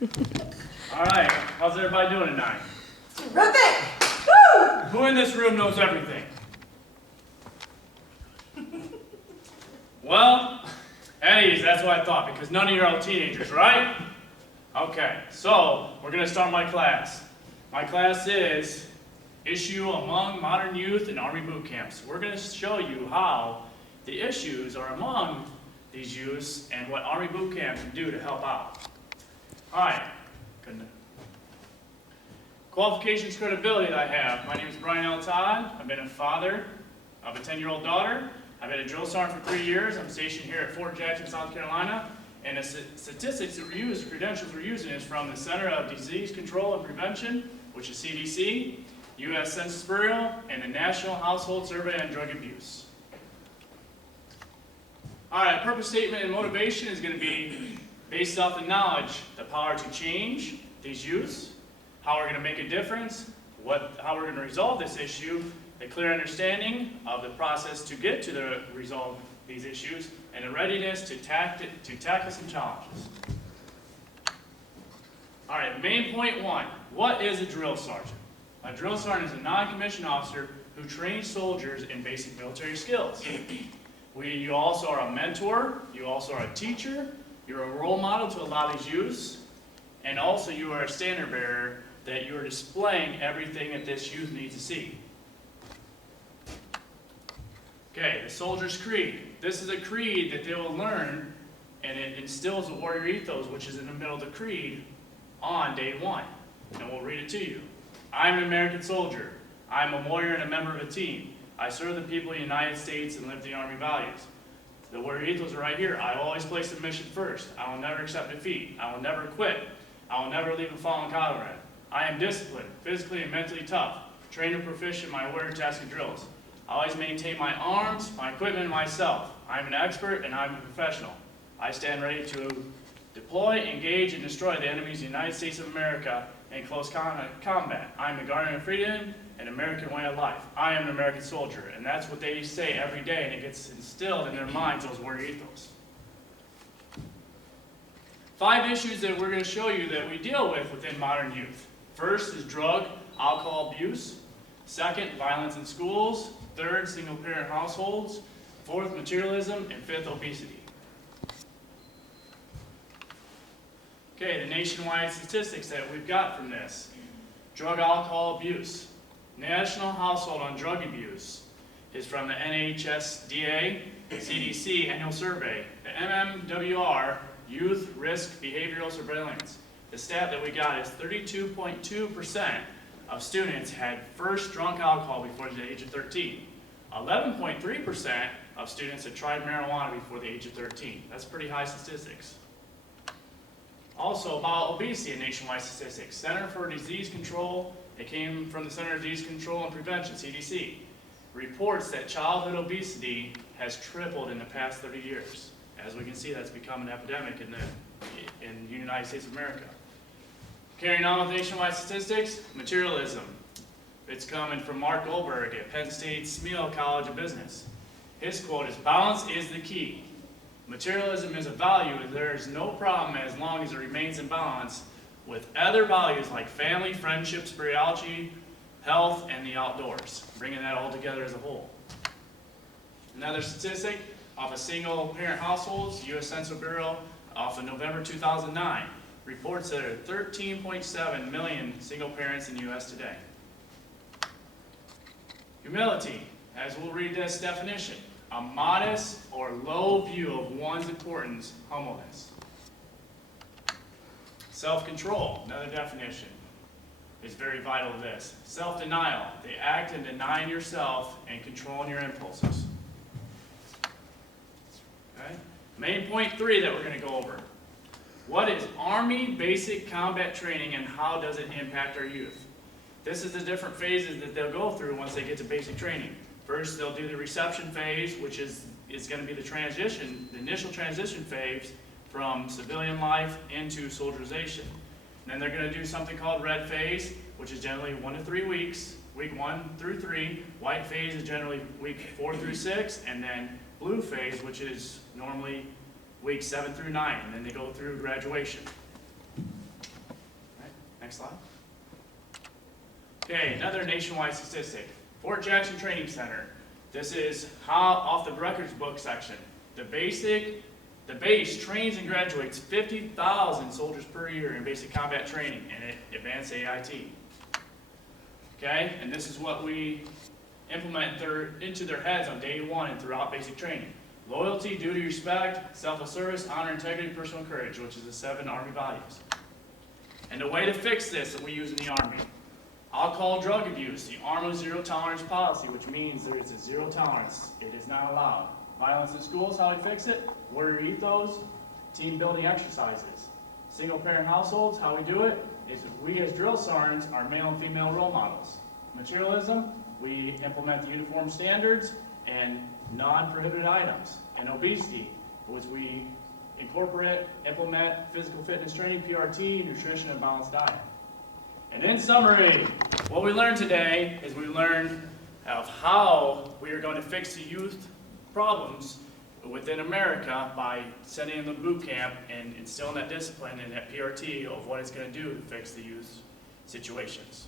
All right, how's everybody doing tonight? Terrific! Woo! Who in this room knows everything? Well, at ease, that's what I thought, because none of you are all teenagers, right? Okay, so we're going to start my class. My class is Issue Among Modern Youth in Army Boot Camps. We're going to show you how the issues are among these youths and what Army Boot Camp can do to help out. All right, good. Qualifications, credibility that I have. My name is Brian L. Todd. I've been a father of a 10-year-old daughter. I've been a drill sergeant for 3 years. I'm stationed here at Fort Jackson, South Carolina. And the statistics that we use, the credentials we're using is from the Center of Disease Control and Prevention, which is CDC, U.S. Census Bureau, and the National Household Survey on Drug Abuse. All right, purpose statement and motivation is going to be based off the knowledge, the power to change these youths, how we're going to make a difference, how we're going to resolve this issue, the clear understanding of the process to get to the resolve these issues, and a readiness to tackle some challenges. All right, main point one, what is a drill sergeant? A drill sergeant is a non-commissioned officer who trains soldiers in basic military skills. You also are a mentor, you also are a teacher, you're a role model to a lot of these youths, and also you are a standard bearer that you are displaying everything that this youth needs to see. Okay, the soldier's creed. This is a creed that they will learn, and it instills the warrior ethos, which is in the middle of the creed, on day one. And we'll read it to you. I'm an American soldier. I'm a warrior and a member of a team. I serve the people of the United States and live the Army values. The warrior ethos are right here. I will always place the mission first. I will never accept defeat. I will never quit. I will never leave a fallen comrade. I am disciplined, physically and mentally tough, trained and proficient in my warrior tasks and drills. I always maintain my arms, my equipment, and myself. I'm an expert and I'm a professional. I stand ready to deploy, engage, and destroy the enemies of the United States of America in close combat. I'm the guardian of freedom and American way of life. I am an American soldier, and that's what they say every day, and it gets instilled in their minds, those warrior ethos. 5 issues that we're going to show you that we deal with within modern youth. First is drug, alcohol abuse. Second, violence in schools. Third, single-parent households. Fourth, materialism. And fifth, obesity. Okay, the nationwide statistics that we've got from this. Drug, alcohol abuse. National Household on Drug Abuse is from the NHSDA, CDC Annual Survey, the MMWR, Youth Risk Behavioral Surveillance. The stat that we got is 32.2% of students had first drunk alcohol before the age of 13. 11.3% of students had tried marijuana before the age of 13. That's pretty high statistics. Also about obesity in nationwide statistics. Center for Disease Control, it came from the Center for Disease Control and Prevention, CDC, reports that childhood obesity has tripled in the past 30 years. As we can see, that's become an epidemic in the United States of America. Carrying on with nationwide statistics, materialism. It's coming from Mark Goldberg at Penn State Smeal College of Business. His quote is, "Balance is the key. Materialism is a value, and there is no problem as long as it remains in balance with other values like family, friendship, spirituality, health, and the outdoors," bringing that all together as a whole. Another statistic off of single-parent households, U.S. Census Bureau, off of November 2009, reports that there are 13.7 million single parents in the U.S. today. Humility, as we'll read this definition, a modest or low view of one's importance, humbleness. Self-control, another definition, is very vital to this. Self-denial, the act in denying yourself and controlling your impulses. Okay? Main point 3 that we're going to go over. What is Army basic combat training and how does it impact our youth? This is the different phases that they'll go through once they get to basic training. First, they'll do the reception phase, which is going to be the initial transition phase from civilian life into soldierization. And then they're going to do something called red phase, which is generally 1 to 3 weeks, week 1 through 3. White phase is generally week 4 through 6, and then blue phase, which is normally weeks 7 through 9, and then they go through graduation. Next slide. Okay, another nationwide statistic. Fort Jackson Training Center. This is how, off the records book section. The base trains and graduates 50,000 soldiers per year in basic combat training and advanced AIT. Okay, and this is what we implement into their heads on day one and throughout basic training. Loyalty, duty, respect, selfless service, honor, integrity, personal courage, which is the 7 Army values. And the way to fix this that we use in the Army, alcohol, drug abuse, the Army zero tolerance policy, which means there is a zero tolerance. It is not allowed. Violence in schools, how we fix it? Warrior ethos, team building exercises. Single parent households, how we do it is we as drill sergeants are male and female role models. Materialism, we implement the uniform standards and non-prohibited items. And obesity, which we implement physical fitness training, PRT, nutrition, and balanced diet. And in summary, what we learned today is we learned of how we are going to fix the youth problems within America by sending them to boot camp and instilling that discipline and that PRT of what it's going to do to fix the youth situations.